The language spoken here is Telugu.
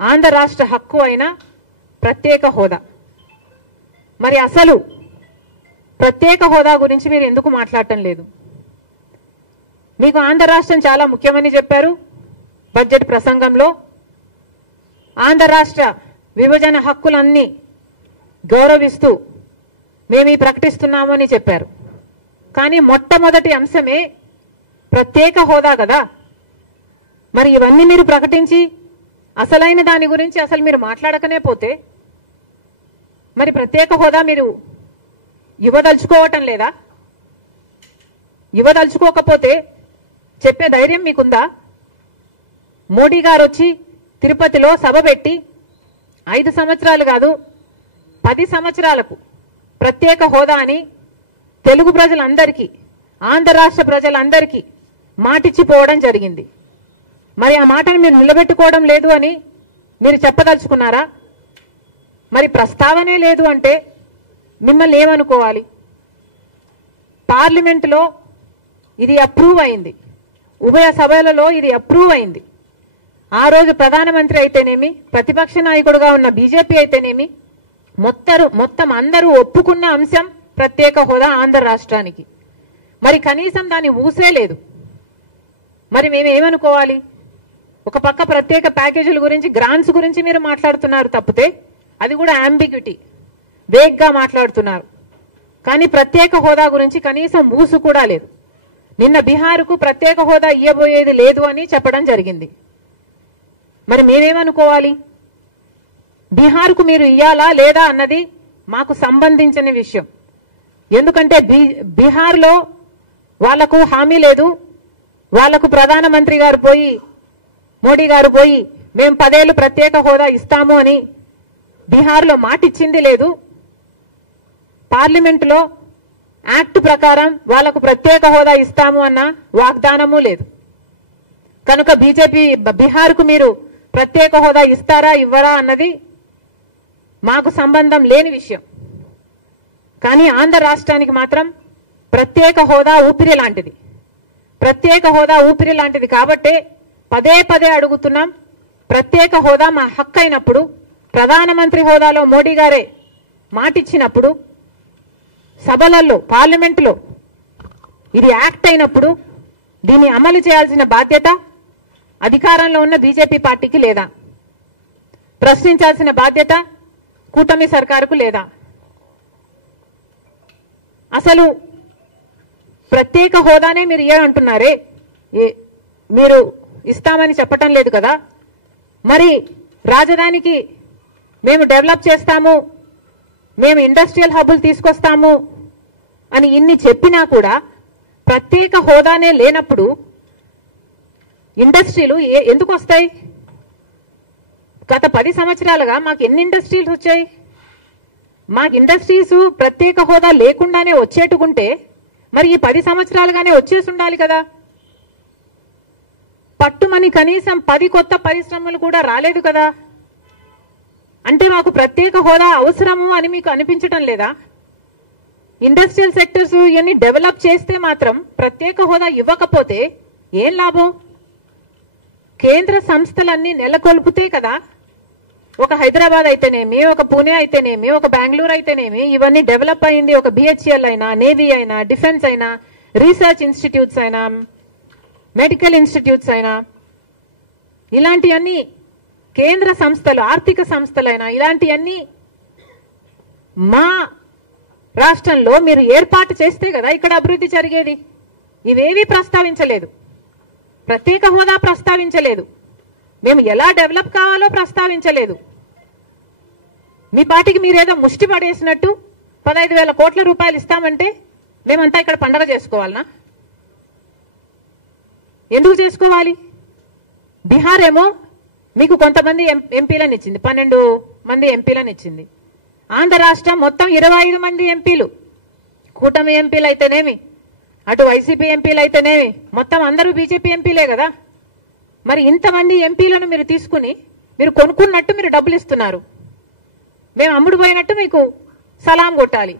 ఆంధ్ర రాష్ట్ర హక్కు అయిన ప్రత్యేక హోదా. మరి అసలు ప్రత్యేక హోదా గురించి మీరు ఎందుకు మాట్లాడటం లేదు? మీకు ఆంధ్ర రాష్ట్రం చాలా ముఖ్యమని చెప్పారు బడ్జెట్ ప్రసంగంలో. ఆంధ్ర రాష్ట్ర విభజన హక్కులన్నీ గౌరవిస్తూ మేము ప్రకటిస్తున్నాము అని చెప్పారు. కానీ మొట్టమొదటి అంశమే ప్రత్యేక హోదా కదా. మరి ఇవన్నీ మీరు ప్రకటించి అసలైన దాని గురించి అసలు మీరు మాట్లాడకనే పోతే మరి ప్రత్యేక హోదా మీరు ఇవ్వదలుచుకోవటం లేదా? ఇవ్వదలుచుకోకపోతే చెప్పే ధైర్యం మీకుందా? మోడీ గారు వచ్చి తిరుపతిలో సభ పెట్టి 5 సంవత్సరాలు కాదు 10 సంవత్సరాలకు ప్రత్యేక హోదా అని తెలుగు ప్రజలందరికీ, ఆంధ్ర రాష్ట్ర ప్రజలందరికీ మాటిచ్చిపోవడం జరిగింది. మరి ఆ మాటను మీరు నిలబెట్టుకోవడం లేదు అని మీరు చెప్పదలుచుకున్నారా? మరి ప్రస్తావనే లేదు అంటే మిమ్మల్ని ఏమనుకోవాలి? పార్లమెంటులో ఇది అప్రూవ్ అయింది, ఉభయ సభలలో ఇది అప్రూవ్ అయింది. ఆ రోజు ప్రధానమంత్రి అయితేనేమి, ప్రతిపక్ష నాయకుడుగా ఉన్న బీజేపీ అయితేనేమి మొత్తం అందరూ ఒప్పుకున్న అంశం ప్రత్యేక హోదా ఆంధ్ర రాష్ట్రానికి. మరి కనీసం దాన్ని ఊసే లేదు. మరి మేము ఏమనుకోవాలి? ఒక పక్క ప్రత్యేక ప్యాకేజీల గురించి, గ్రాంట్స్ గురించి మీరు మాట్లాడుతున్నారు తప్పితే అది కూడా అంబిగ్యూటీ, వేగ్గా మాట్లాడుతున్నారు. కానీ ప్రత్యేక హోదా గురించి కనీసం ఊసు కూడా లేదు. నిన్న బీహార్కు ప్రత్యేక హోదా ఇవ్వబోయేది లేదు అని చెప్పడం జరిగింది. మరి మేమేమనుకోవాలి? బీహార్కు మీరు ఇయ్యాలా లేదా అన్నది మాకు సంబంధించిన విషయం. ఎందుకంటే బీహార్లో వాళ్లకు హామీ లేదు. వాళ్లకు ప్రధానమంత్రి గారు పోయి, మోడీ గారు పోయి మేము 10 ఏళ్లు ప్రత్యేక హోదా ఇస్తాము అని బీహార్లో మాట ఇచ్చింది లేదు. పార్లమెంటులో యాక్ట్ ప్రకారం వాళ్లకు ప్రత్యేక హోదా ఇస్తాము అన్న వాగ్దానము లేదు. కనుక బీహార్కు మీరు ప్రత్యేక హోదా ఇస్తారా ఇవ్వరా అన్నది మాకు సంబంధం లేని విషయం. కానీ ఆంధ్ర రాష్ట్రానికి మాత్రం ప్రత్యేక హోదా ఊపిరి లాంటిది. ప్రత్యేక హోదా ఊపిరి లాంటిది కాబట్టే పదే అడుగుతున్నాం. ప్రత్యేక హోదా మా హక్కు అయినప్పుడు, ప్రధానమంత్రి హోదాలో మోడీ గారే మాటిచ్చినప్పుడు, సభలలో పార్లమెంటులో ఇది యాక్ట్ అయినప్పుడు దీన్ని అమలు చేయాల్సిన బాధ్యత అధికారంలో ఉన్న బీజేపీ పార్టీకి లేదా? ప్రశ్నించాల్సిన బాధ్యత కూటమి సర్కారుకు లేదా? అసలు ప్రత్యేక హోదానే మీరు ఇయ్యాలంటున్నారే, మీరు ఇస్తామని చెప్పటం లేదు కదా. మరి రాజధానికి మేము డెవలప్ చేస్తాము, మేము ఇండస్ట్రియల్ హబ్బులు తీసుకొస్తాము అని ఇన్ని చెప్పినా కూడా ప్రత్యేక హోదానే లేనప్పుడు ఇండస్ట్రీలు ఎందుకు వస్తాయి? గత 10 సంవత్సరాలుగా మాకు ఎన్ని ఇండస్ట్రీలు వచ్చాయి? మాకు ఇండస్ట్రీస్ ప్రత్యేక హోదా లేకుండానే వచ్చేట్టుకుంటే మరి ఈ 10 సంవత్సరాలుగానే వచ్చేసి ఉండాలి కదా. పట్టుమని కనీసం 10 కొత్త పరిశ్రమలు కూడా రాలేదు కదా. అంటే మాకు ప్రత్యేక హోదా అవసరము అని మీకు అనిపించటం లేదా? ఇండస్ట్రియల్ సెక్టర్స్ ఇవన్నీ డెవలప్ చేస్తే మాత్రం ప్రత్యేక హోదా ఇవ్వకపోతే ఏం లాభం? కేంద్ర సంస్థలన్నీ నెలకొల్పితే కదా. ఒక హైదరాబాద్ అయితేనేమి, ఒక పూణే అయితేనేమి, ఒక బెంగళూరు అయితేనేమి ఇవన్నీ డెవలప్ అయింది. ఒక బిహెచ్ఎల్ అయినా, నేవీ అయినా, డిఫెన్స్ అయినా, రీసెర్చ్ ఇన్స్టిట్యూట్స్ అయినా, మెడికల్ ఇన్స్టిట్యూట్స్ అయినా, ఇలాంటివన్నీ కేంద్ర సంస్థలు, ఆర్థిక సంస్థలైనా ఇలాంటివన్నీ మా రాష్ట్రంలో మీరు ఏర్పాటు చేస్తే కదా ఇక్కడ అభివృద్ధి జరిగేది. ఇవేవి ప్రస్తావించలేదు. ప్రత్యేక హోదా ప్రస్తావించలేదు. మేము ఎలా డెవలప్ కావాలో ప్రస్తావించలేదు. మీ పార్టీకి మీరేదో ముష్టి పడేసినట్టు 15,000 కోట్ల రూపాయలు ఇస్తామంటే మేమంతా ఇక్కడ పండగ చేసుకోవాలనా? ఎందుకు చేసుకోవాలి? బీహార్ ఏమో మీకు కొంతమంది ఎంపీలను ఇచ్చింది, 12 మంది ఎంపీలను ఇచ్చింది. ఆంధ్ర రాష్ట్రం మొత్తం 25 మంది ఎంపీలు, కూటమి ఎంపీలు అయితేనేమి, అటు వైసీపీ ఎంపీలు అయితేనేమి, మొత్తం అందరూ బీజేపీ ఎంపీలే కదా. మరి ఇంతమంది ఎంపీలను మీరు తీసుకుని మీరు కొనుక్కున్నట్టు మీరు డబ్బులు ఇస్తున్నారు. మేము అమ్ముడు పోయినట్టు మీకు సలాం కొట్టాలి.